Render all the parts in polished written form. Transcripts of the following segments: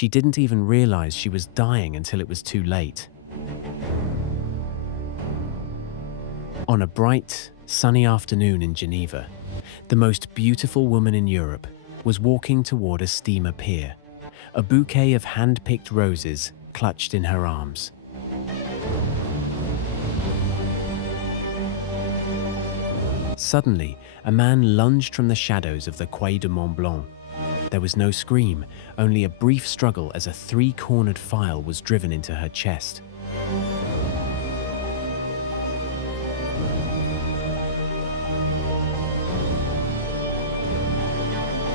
She didn't even realize she was dying until it was too late. On a bright, sunny afternoon in Geneva, the most beautiful woman in Europe was walking toward a steamer pier, a bouquet of hand-picked roses clutched in her arms. Suddenly, a man lunged from the shadows of the Quai de Mont Blanc. There was no scream, only a brief struggle as a three-cornered file was driven into her chest.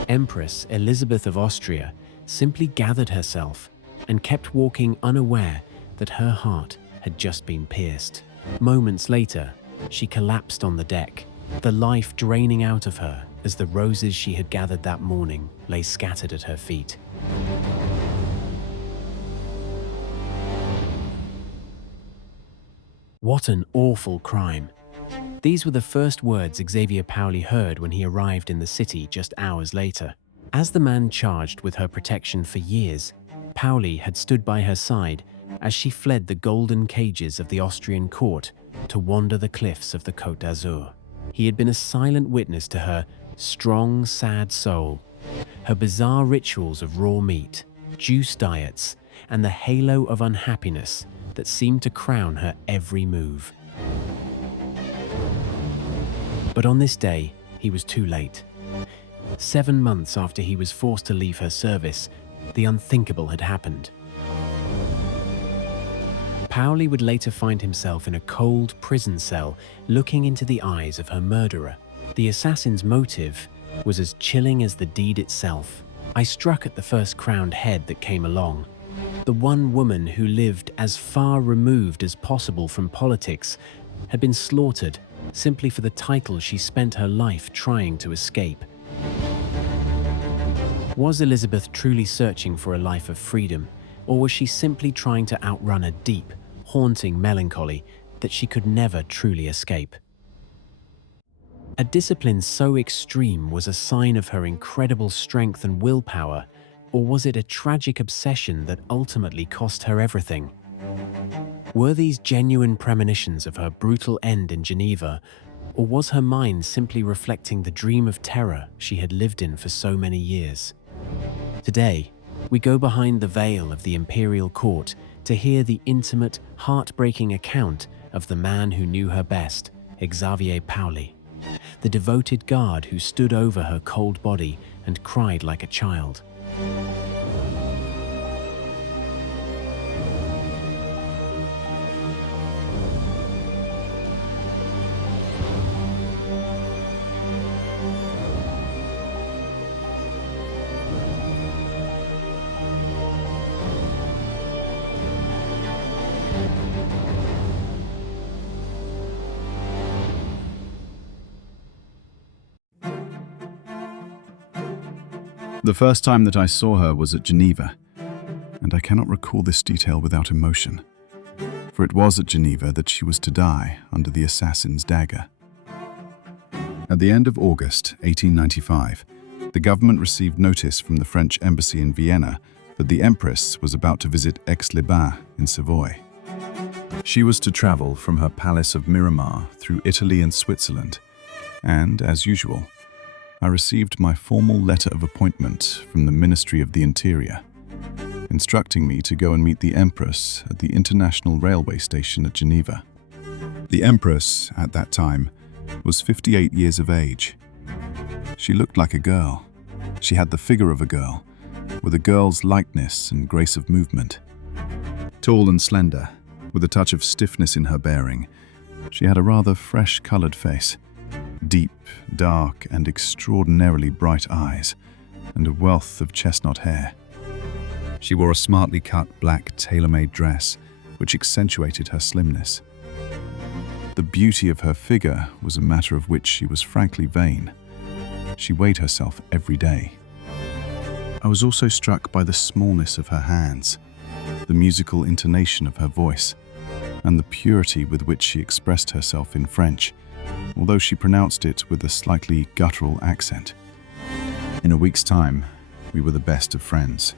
Empress Elisabeth of Austria simply gathered herself and kept walking, unaware that her heart had just been pierced. Moments later, she collapsed on the deck, the life draining out of her as the roses she had gathered that morning lay scattered at her feet. What an awful crime. These were the first words Xavier Paoli heard when he arrived in the city just hours later. As the man charged with her protection for years, Paoli had stood by her side as she fled the golden cages of the Austrian court to wander the cliffs of the Côte d'Azur. He had been a silent witness to her strong, sad soul, her bizarre rituals of raw meat, juice diets, and the halo of unhappiness that seemed to crown her every move. But on this day, he was too late. 7 months after he was forced to leave her service, the unthinkable had happened. Paoli would later find himself in a cold prison cell, looking into the eyes of her murderer. The assassin's motive was as chilling as the deed itself. I struck at the first crowned head that came along. The one woman who lived as far removed as possible from politics had been slaughtered simply for the title she spent her life trying to escape. Was Elisabeth truly searching for a life of freedom, or was she simply trying to outrun a deep, haunting melancholy that she could never truly escape? A discipline so extreme was a sign of her incredible strength and willpower, or was it a tragic obsession that ultimately cost her everything? Were these genuine premonitions of her brutal end in Geneva, or was her mind simply reflecting the dream of terror she had lived in for so many years? Today, we go behind the veil of the Imperial Court to hear the intimate, heartbreaking account of the man who knew her best, Xavier Paoli, the devoted guard who stood over her cold body and cried like a child. The first time that I saw her was at Geneva, and I cannot recall this detail without emotion, for it was at Geneva that she was to die under the assassin's dagger. At the end of August 1895, the government received notice from the French embassy in Vienna that the Empress was about to visit Aix-les-Bains in Savoy. She was to travel from her palace of Miramar through Italy and Switzerland, and, as usual, I received my formal letter of appointment from the Ministry of the Interior, instructing me to go and meet the Empress at the International Railway Station at Geneva. The Empress, at that time, was 58 years of age. She looked like a girl. She had the figure of a girl, with a girl's lightness and grace of movement. Tall and slender, with a touch of stiffness in her bearing, she had a rather fresh-colored face, deep, dark, and extraordinarily bright eyes, and a wealth of chestnut hair. She wore a smartly cut black tailor-made dress, which accentuated her slimness. The beauty of her figure was a matter of which she was frankly vain. She weighed herself every day. I was also struck by the smallness of her hands, the musical intonation of her voice, and the purity with which she expressed herself in French, although she pronounced it with a slightly guttural accent. In a week's time, we were the best of friends.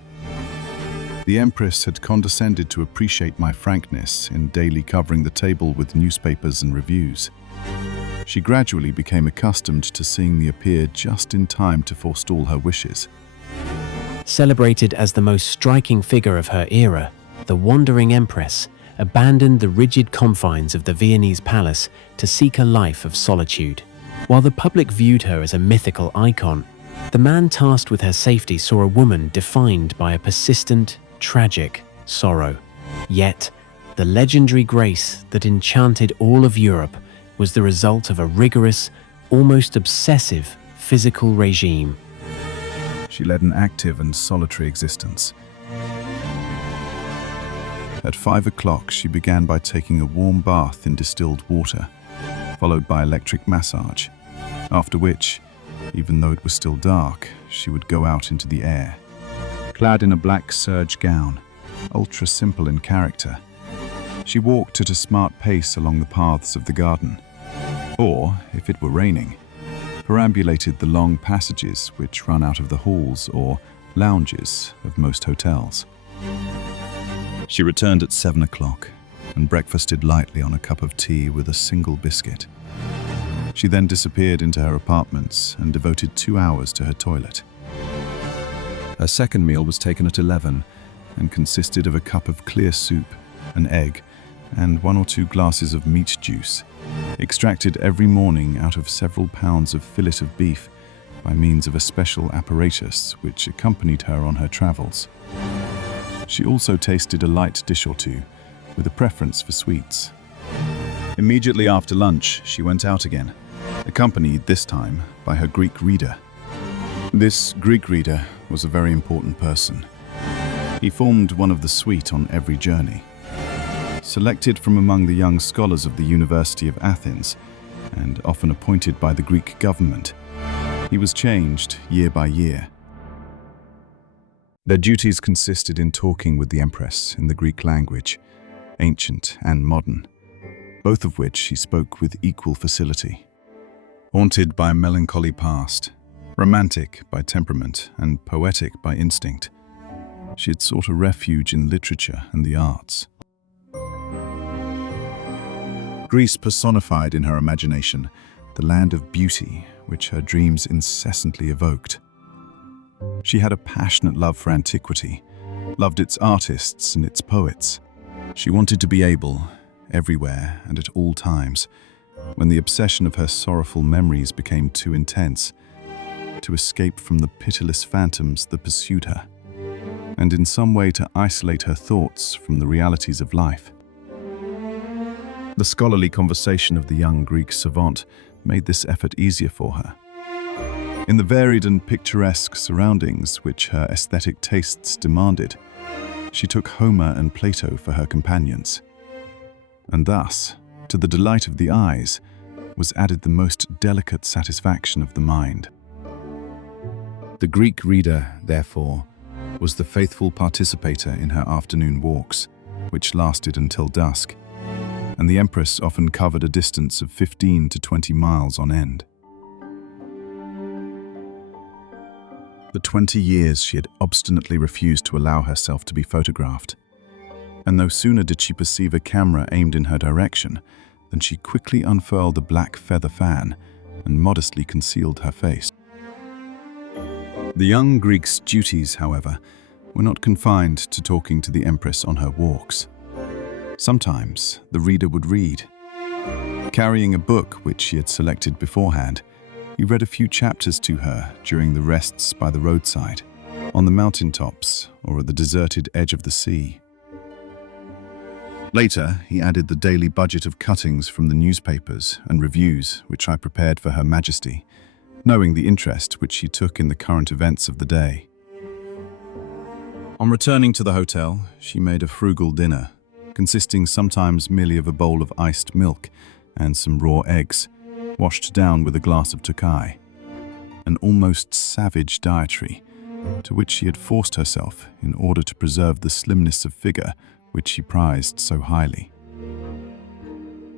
The Empress had condescended to appreciate my frankness in daily covering the table with newspapers and reviews. She gradually became accustomed to seeing me appear just in time to forestall her wishes. Celebrated as the most striking figure of her era, the wandering Empress abandoned the rigid confines of the Viennese palace to seek a life of solitude. While the public viewed her as a mythical icon, the man tasked with her safety saw a woman defined by a persistent, tragic sorrow. Yet, the legendary grace that enchanted all of Europe was the result of a rigorous, almost obsessive physical regime. She led an active and solitary existence. At 5 o'clock, she began by taking a warm bath in distilled water, followed by electric massage, after which, even though it was still dark, she would go out into the air. Clad in a black serge gown, ultra simple in character, she walked at a smart pace along the paths of the garden, or, if it were raining, perambulated the long passages which run out of the halls or lounges of most hotels. She returned at 7 o'clock and breakfasted lightly on a cup of tea with a single biscuit. She then disappeared into her apartments and devoted 2 hours to her toilet. Her second meal was taken at 11 and consisted of a cup of clear soup, an egg, and 1 or 2 glasses of meat juice, extracted every morning out of several pounds of fillet of beef by means of a special apparatus which accompanied her on her travels. She also tasted a light dish or two, with a preference for sweets. Immediately after lunch, she went out again, accompanied this time by her Greek reader. This Greek reader was a very important person. He formed one of the suite on every journey. Selected from among the young scholars of the University of Athens, and often appointed by the Greek government, he was changed year by year. Their duties consisted in talking with the Empress in the Greek language, ancient and modern, both of which she spoke with equal facility. Haunted by a melancholy past, romantic by temperament and poetic by instinct, she had sought a refuge in literature and the arts. Greece personified in her imagination the land of beauty which her dreams incessantly evoked. She had a passionate love for antiquity, loved its artists and its poets. She wanted to be able, everywhere and at all times, when the obsession of her sorrowful memories became too intense, to escape from the pitiless phantoms that pursued her, and in some way to isolate her thoughts from the realities of life. The scholarly conversation of the young Greek savant made this effort easier for her. In the varied and picturesque surroundings which her aesthetic tastes demanded, she took Homer and Plato for her companions. And thus, to the delight of the eyes, was added the most delicate satisfaction of the mind. The Greek reader, therefore, was the faithful participator in her afternoon walks, which lasted until dusk, and the Empress often covered a distance of 15 to 20 miles on end. For 20 years she had obstinately refused to allow herself to be photographed, and no sooner did she perceive a camera aimed in her direction than she quickly unfurled a black feather fan and modestly concealed her face. The young Greek's duties, however, were not confined to talking to the Empress on her walks. Sometimes the reader would read. Carrying a book which she had selected beforehand, he read a few chapters to her during the rests by the roadside, on the mountaintops, or at the deserted edge of the sea. Later, he added the daily budget of cuttings from the newspapers and reviews which I prepared for Her Majesty, knowing the interest which she took in the current events of the day. On returning to the hotel, she made a frugal dinner, consisting sometimes merely of a bowl of iced milk and some raw eggs, washed down with a glass of Tokai, an almost savage dietary to which she had forced herself in order to preserve the slimness of figure which she prized so highly.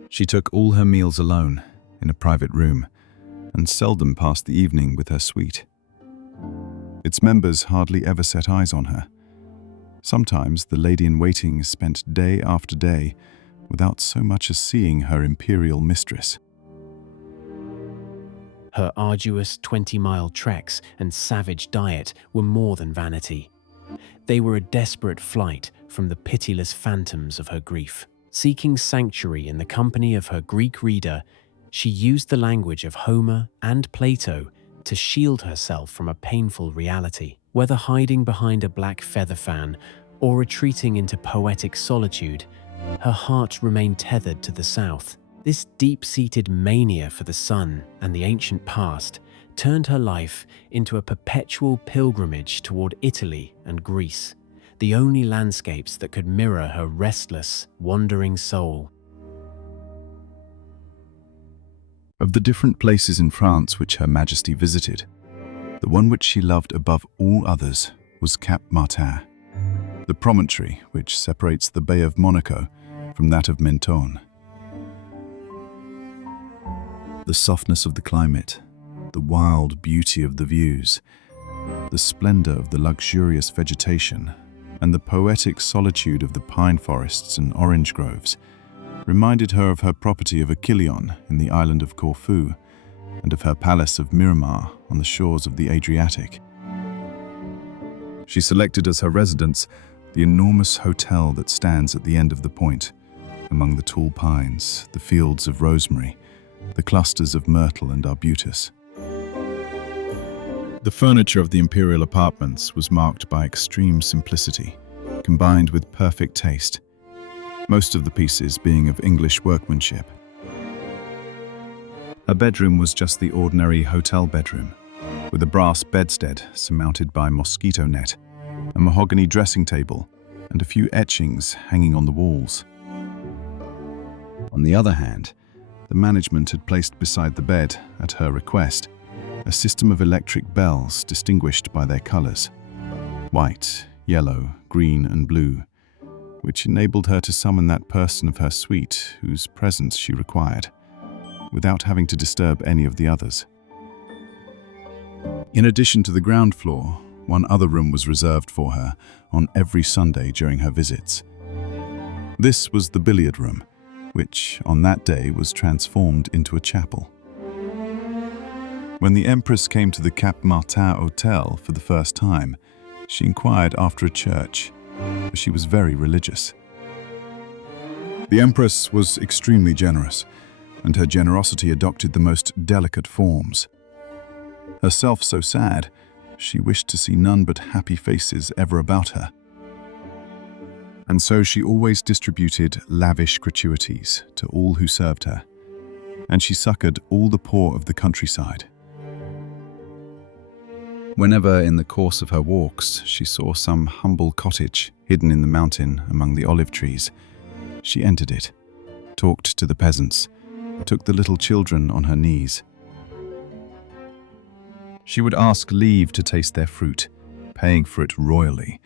She took all her meals alone, in a private room, and seldom passed the evening with her suite. Its members hardly ever set eyes on her, Sometimes the lady-in-waiting spent day after day without so much as seeing her imperial mistress. Her arduous 20-mile treks and savage diet were more than vanity. They were a desperate flight from the pitiless phantoms of her grief. Seeking sanctuary in the company of her Greek reader, she used the language of Homer and Plato to shield herself from a painful reality. Whether hiding behind a black feather fan or retreating into poetic solitude, her heart remained tethered to the south. This deep-seated mania for the sun and the ancient past turned her life into a perpetual pilgrimage toward Italy and Greece, the only landscapes that could mirror her restless, wandering soul. Of the different places in France which Her Majesty visited, the one which she loved above all others was Cap Martin, the promontory which separates the Bay of Monaco from that of Mentone. The softness of the climate, the wild beauty of the views, the splendor of the luxurious vegetation, and the poetic solitude of the pine forests and orange groves reminded her of her property of Achilleon in the island of Corfu and of her palace of Miramar on the shores of the Adriatic. She selected as her residence the enormous hotel that stands at the end of the point, among the tall pines, the fields of rosemary, the clusters of myrtle and arbutus. The furniture of the imperial apartments was marked by extreme simplicity, combined with perfect taste, most of the pieces being of English workmanship. Her bedroom was just the ordinary hotel bedroom, with a brass bedstead surmounted by mosquito net, a mahogany dressing table, and a few etchings hanging on the walls. On the other hand, the management had placed beside the bed, at her request, a system of electric bells distinguished by their colors: white, yellow, green, and blue, which enabled her to summon that person of her suite whose presence she required, without having to disturb any of the others. In addition to the ground floor, one other room was reserved for her on every Sunday during her visits. This was the billiard room, which on that day was transformed into a chapel. When the Empress came to the Cap Martin Hotel for the first time, she inquired after a church, for she was very religious. The Empress was extremely generous, and her generosity adopted the most delicate forms. Herself so sad, she wished to see none but happy faces ever about her. And so she always distributed lavish gratuities to all who served her, and she succored all the poor of the countryside. Whenever in the course of her walks she saw some humble cottage hidden in the mountain among the olive trees, she entered it, talked to the peasants, took the little children on her knees. She would ask leave to taste their fruit, paying for it royally,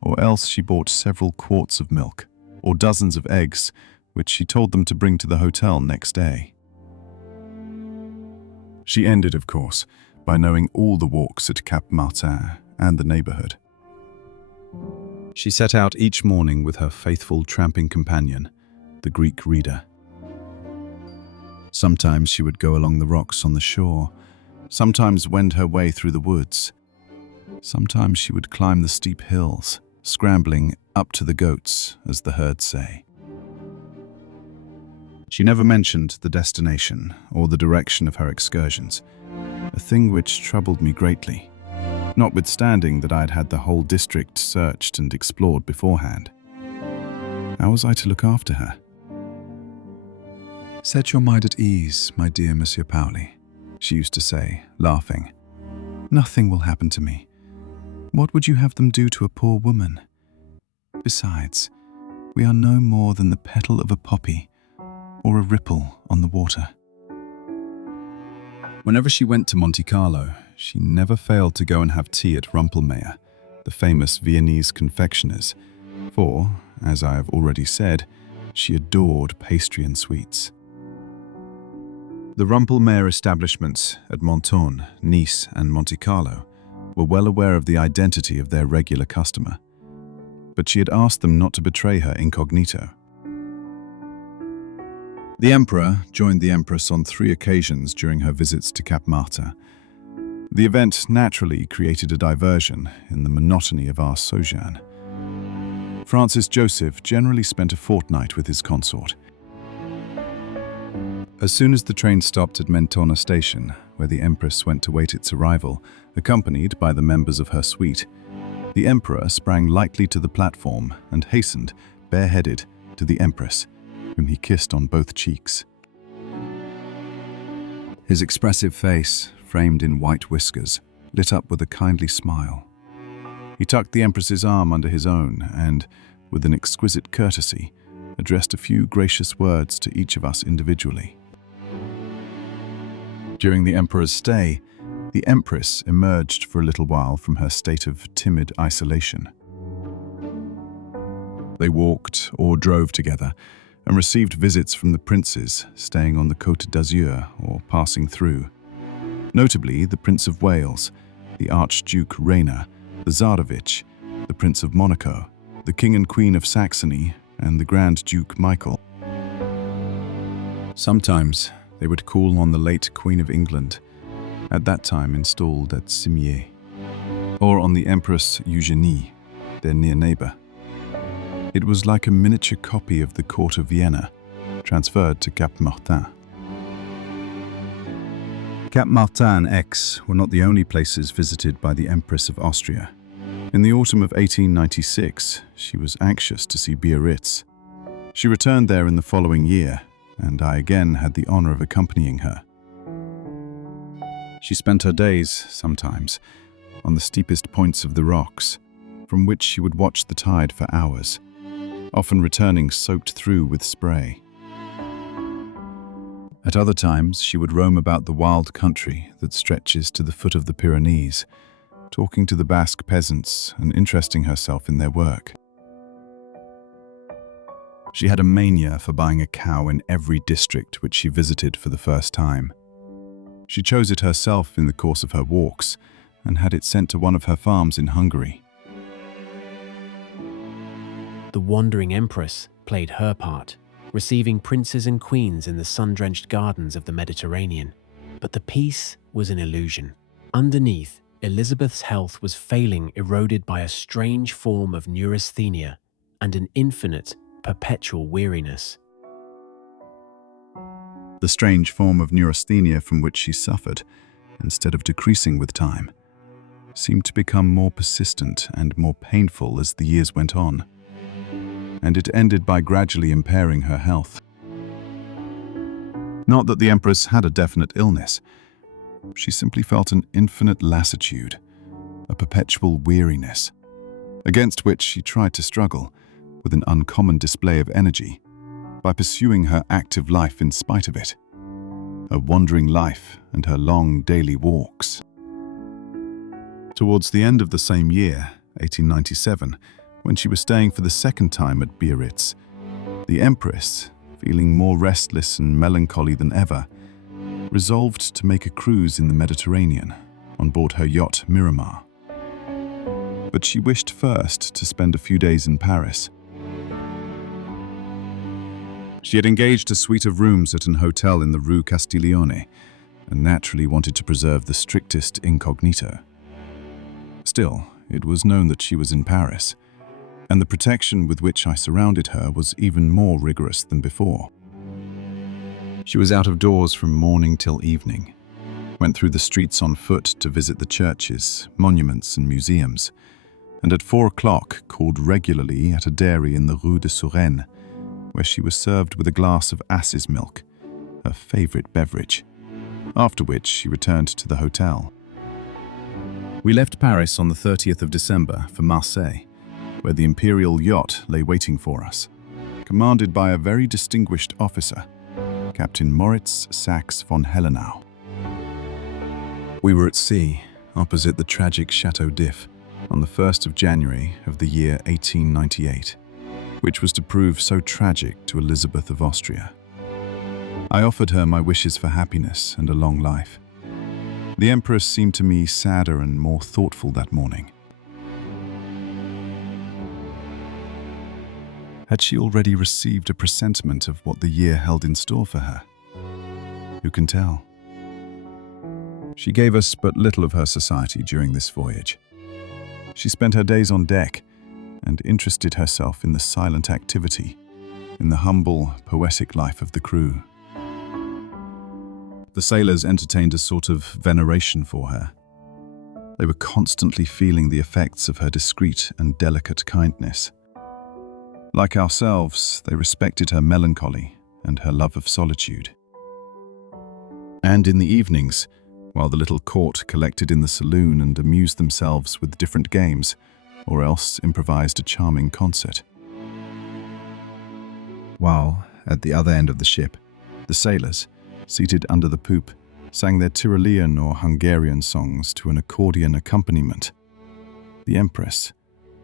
or else she bought several quarts of milk, or dozens of eggs, which she told them to bring to the hotel next day. She ended, of course, by knowing all the walks at Cap Martin and the neighborhood. She set out each morning with her faithful tramping companion, the Greek reader. Sometimes she would go along the rocks on the shore, sometimes wend her way through the woods. Sometimes she would climb the steep hills, scrambling up to the goats, as the herds say. She never mentioned the destination or the direction of her excursions, a thing which troubled me greatly, notwithstanding that I had had the whole district searched and explored beforehand. How was I to look after her? "Set your mind at ease, my dear Monsieur Paoli," she used to say, laughing. "Nothing will happen to me. What would you have them do to a poor woman? Besides, we are no more than the petal of a poppy or a ripple on the water." Whenever she went to Monte Carlo, she never failed to go and have tea at Rumpelmayer, the famous Viennese confectioners, for, as I have already said, she adored pastry and sweets. The Rumpelmayer establishments at Mentone, Nice, and Monte Carlo were well aware of the identity of their regular customer, but she had asked them not to betray her incognito. The Emperor joined the Empress on 3 occasions during her visits to Cap Martin. The event naturally created a diversion in the monotony of our sojourn. Francis Joseph generally spent a fortnight with his consort. As soon as the train stopped at Mentone station, where the Empress went to wait its arrival, accompanied by the members of her suite, the Emperor sprang lightly to the platform and hastened, bareheaded, to the Empress, whom he kissed on both cheeks. His expressive face, framed in white whiskers, lit up with a kindly smile. He tucked the Empress's arm under his own and, with an exquisite courtesy, addressed a few gracious words to each of us individually. During the Emperor's stay, the Empress emerged for a little while from her state of timid isolation. They walked or drove together and received visits from the princes staying on the Côte d'Azur or passing through. Notably, the Prince of Wales, the Archduke Rainer, the Tsarevich, the Prince of Monaco, the King and Queen of Saxony, and the Grand Duke Michael. Sometimes they would call on the late Queen of England, at that time installed at Cimiez, or on the Empress Eugénie, their near neighbor. It was like a miniature copy of the Court of Vienna, transferred to Cap Martin. Cap Martin and Aix were not the only places visited by the Empress of Austria. In the autumn of 1896, she was anxious to see Biarritz. She returned there in the following year, and I again had the honor of accompanying her. She spent her days, sometimes, on the steepest points of the rocks, from which she would watch the tide for hours, often returning soaked through with spray. At other times, she would roam about the wild country that stretches to the foot of the Pyrenees, talking to the Basque peasants and interesting herself in their work. She had a mania for buying a cow in every district which she visited for the first time. She chose it herself in the course of her walks and had it sent to one of her farms in Hungary. The wandering Empress played her part, receiving princes and queens in the sun-drenched gardens of the Mediterranean. But the peace was an illusion. Underneath, Elizabeth's health was failing, eroded by a strange form of neurasthenia and an infinite, perpetual weariness. The strange form of neurasthenia from which she suffered, instead of decreasing with time, seemed to become more persistent and more painful as the years went on, and it ended by gradually impairing her health. Not that the Empress had a definite illness. She simply felt an infinite lassitude, a perpetual weariness, against which she tried to struggle with an uncommon display of energy by pursuing her active life in spite of it, her wandering life and her long daily walks. Towards the end of the same year, 1897, when she was staying for the second time at Biarritz, the Empress, feeling more restless and melancholy than ever, resolved to make a cruise in the Mediterranean on board her yacht Miramar. But she wished first to spend a few days in Paris. She had engaged a suite of rooms at an hotel in the Rue Castiglione and naturally wanted to preserve the strictest incognito. Still, it was known that she was in Paris, and the protection with which I surrounded her was even more rigorous than before. She was out of doors from morning till evening, went through the streets on foot to visit the churches, monuments and museums, and at 4 o'clock called regularly at a dairy in the Rue de Suresnes, where she was served with a glass of ass's milk, her favorite beverage, after which she returned to the hotel. We left Paris on the 30th of December for Marseille, where the Imperial yacht lay waiting for us, commanded by a very distinguished officer, Captain Moritz Sachs von Hellenau. We were at sea, opposite the tragic Chateau d'If, on the 1st of January of the year 1898, which was to prove so tragic to Elizabeth of Austria. I offered her my wishes for happiness and a long life. The Empress seemed to me sadder and more thoughtful that morning. Had she already received a presentiment of what the year held in store for her? Who can tell? She gave us but little of her society during this voyage. She spent her days on deck and interested herself in the silent activity, in the humble, poetic life of the crew. The sailors entertained a sort of veneration for her. They were constantly feeling the effects of her discreet and delicate kindness. Like ourselves, they respected her melancholy and her love of solitude. And in the evenings, while the little court collected in the saloon and amused themselves with different games, or else improvised a charming concert. While, at the other end of the ship, the sailors, seated under the poop, sang their Tyrolean or Hungarian songs to an accordion accompaniment. The Empress,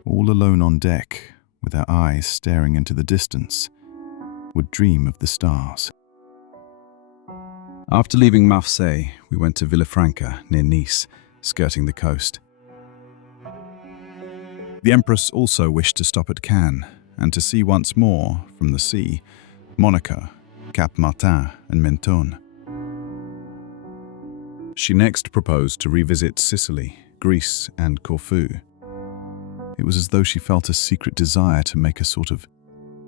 all alone on deck, with her eyes staring into the distance, would dream of the stars. After leaving Marseille, we went to Villafranca, near Nice, skirting the coast. The Empress also wished to stop at Cannes and to see once more, from the sea, Monaco, Cap Martin and Mentone. She next proposed to revisit Sicily, Greece and Corfu. It was as though she felt a secret desire to make a sort of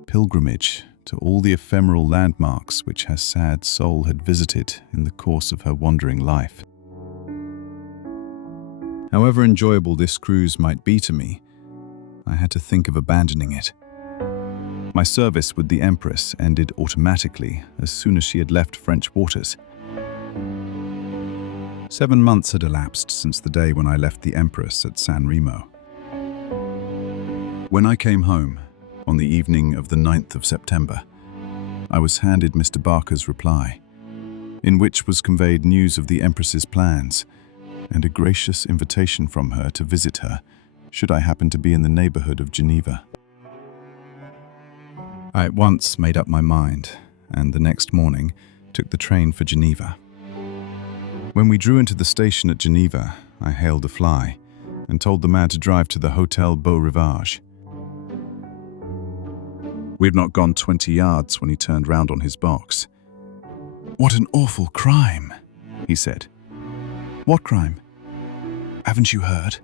pilgrimage to all the ephemeral landmarks which her sad soul had visited in the course of her wandering life. However enjoyable this cruise might be to me, I had to think of abandoning it. My service with the Empress ended automatically as soon as she had left French waters. 7 months had elapsed since the day when I left the Empress at San Remo. When I came home, on the evening of the 9th of September, I was handed Mr. Barker's reply, in which was conveyed news of the Empress's plans and a gracious invitation from her to visit her should I happen to be in the neighborhood of Geneva. I at once made up my mind, and the next morning took the train for Geneva. When we drew into the station at Geneva, I hailed a fly and told the man to drive to the Hotel Beau Rivage. We had not gone 20 yards when he turned round on his box. "What an awful crime," he said. "What crime?" "Haven't you heard?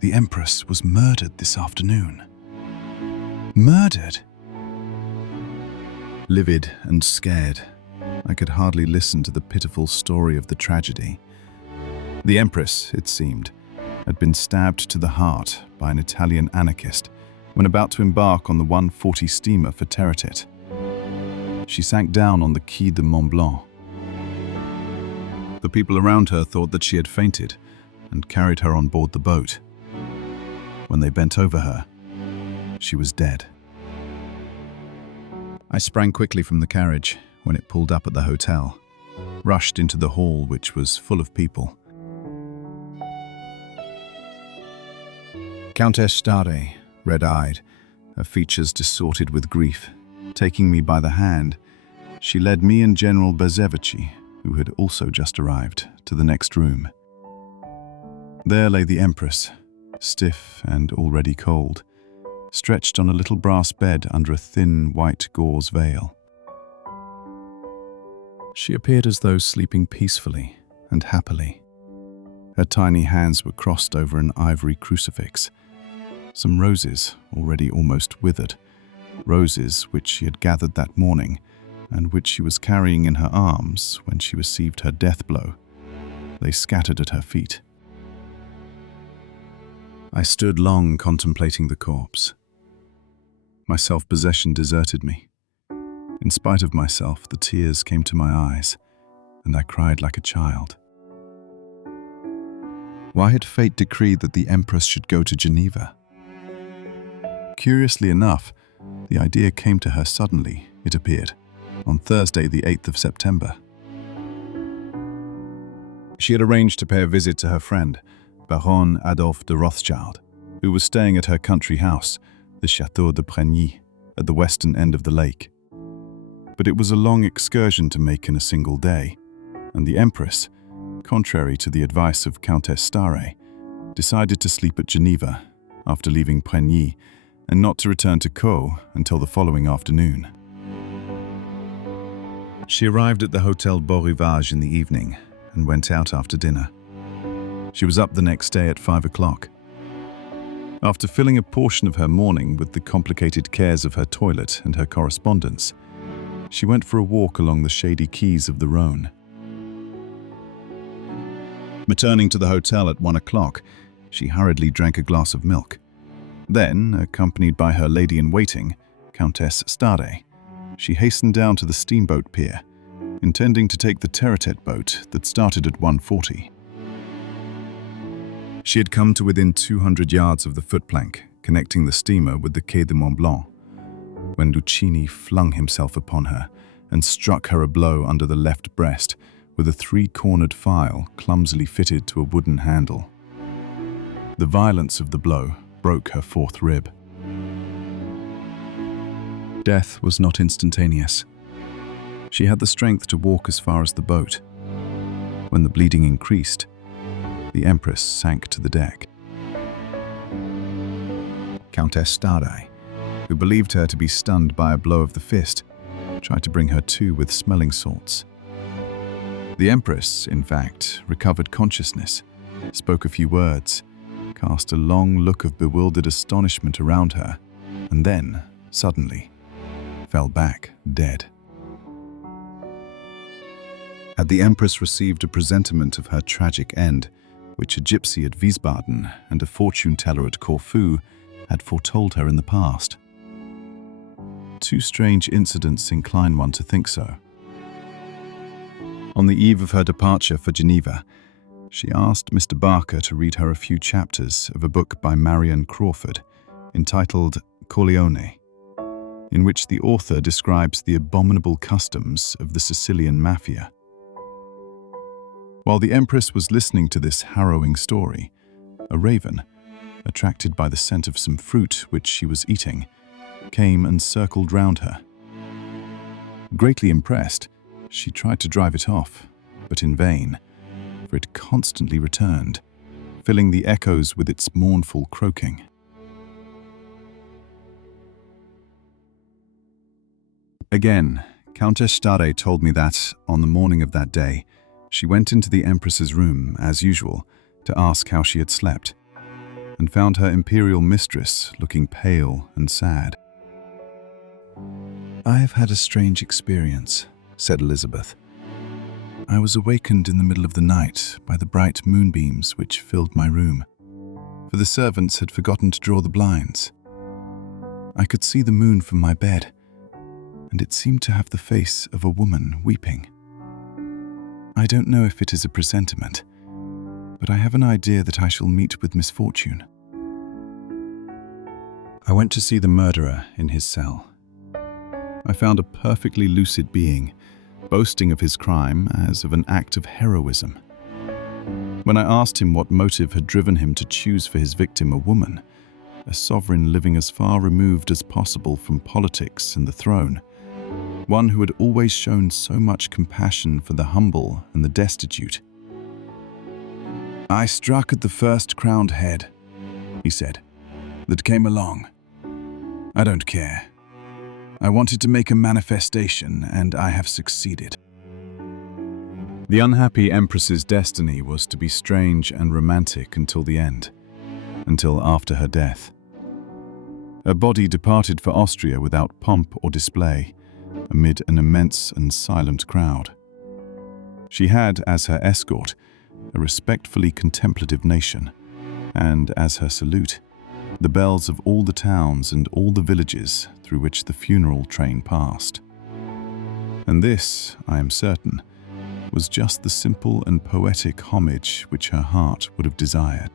The Empress was murdered this afternoon." "Murdered?" Livid and scared, I could hardly listen to the pitiful story of the tragedy. The Empress, it seemed, had been stabbed to the heart by an Italian anarchist when about to embark on the 140 steamer for Terratit. She sank down on the Quai de Mont Blanc. The people around her thought that she had fainted and carried her on board the boat. When they bent over her, she was dead. I sprang quickly from the carriage when it pulled up at the hotel, rushed into the hall which was full of people. Countess Stare, red-eyed, her features distorted with grief, taking me by the hand, she led me and General Bezevici, who had also just arrived, to the next room. There lay the Empress, stiff and already cold, stretched on a little brass bed under a thin white gauze veil. She appeared as though sleeping peacefully and happily. Her tiny hands were crossed over an ivory crucifix. Some roses, already almost withered, roses which she had gathered that morning and which she was carrying in her arms when she received her death blow, lay scattered at her feet. I stood long contemplating the corpse. My self-possession deserted me. In spite of myself, the tears came to my eyes, and I cried like a child. Why had fate decreed that the Empress should go to Geneva? Curiously enough, the idea came to her suddenly, it appeared, on Thursday the 8th of September. She had arranged to pay a visit to her friend, Baron Adolphe de Rothschild, who was staying at her country house, the Château de Premonitions, at the western end of the lake. But it was a long excursion to make in a single day, and the Empress, contrary to the advice of Countess Stare, decided to sleep at Geneva after leaving Premonitions and not to return to Côte until the following afternoon. She arrived at the Hotel Beau Rivage in the evening and went out after dinner. She was up the next day at 5 o'clock. After filling a portion of her morning with the complicated cares of her toilet and her correspondence, she went for a walk along the shady quays of the Rhône. Returning to the hotel at 1 o'clock, she hurriedly drank a glass of milk. Then, accompanied by her lady-in-waiting, Countess Stade, she hastened down to the steamboat pier, intending to take the Terre-à-Tête boat that started at 1:40. She had come to within 200 yards of the footplank, connecting the steamer with the Quai de Mont Blanc, when Lucchini flung himself upon her and struck her a blow under the left breast with a three-cornered file clumsily fitted to a wooden handle. The violence of the blow broke her fourth rib. Death was not instantaneous. She had the strength to walk as far as the boat. When the bleeding increased, the Empress sank to the deck. Countess Stade, who believed her to be stunned by a blow of the fist, tried to bring her to with smelling salts. The Empress, in fact, recovered consciousness, spoke a few words, cast a long look of bewildered astonishment around her, and then, suddenly, fell back dead. Had the Empress received a presentiment of her tragic end, which a gypsy at Wiesbaden and a fortune-teller at Corfu had foretold her in the past? Two strange incidents incline one to think so. On the eve of her departure for Geneva, she asked Mr. Barker to read her a few chapters of a book by Marion Crawford entitled Corleone, in which the author describes the abominable customs of the Sicilian mafia. While the Empress was listening to this harrowing story, a raven, attracted by the scent of some fruit which she was eating, came and circled round her. Greatly impressed, she tried to drive it off, but in vain, for it constantly returned, filling the echoes with its mournful croaking. Again, Countess Stade told me that, on the morning of that day, she went into the Empress's room, as usual, to ask how she had slept, and found her imperial mistress looking pale and sad. "I have had a strange experience," said Elisabeth. "I was awakened in the middle of the night by the bright moonbeams which filled my room, for the servants had forgotten to draw the blinds. I could see the moon from my bed, and it seemed to have the face of a woman weeping. I don't know if it is a presentiment, but I have an idea that I shall meet with misfortune." I went to see the murderer in his cell. I found a perfectly lucid being, boasting of his crime as of an act of heroism. When I asked him what motive had driven him to choose for his victim a woman, a sovereign living as far removed as possible from politics and the throne, one who had always shown so much compassion for the humble and the destitute, "I struck at the first crowned head," he said, "that came along. I don't care. I wanted to make a manifestation, and I have succeeded." The unhappy Empress's destiny was to be strange and romantic until the end, until after her death. Her body departed for Austria without pomp or display, amid an immense and silent crowd. She had, as her escort, a respectfully contemplative nation, and as her salute, the bells of all the towns and all the villages through which the funeral train passed. And this, I am certain, was just the simple and poetic homage which her heart would have desired.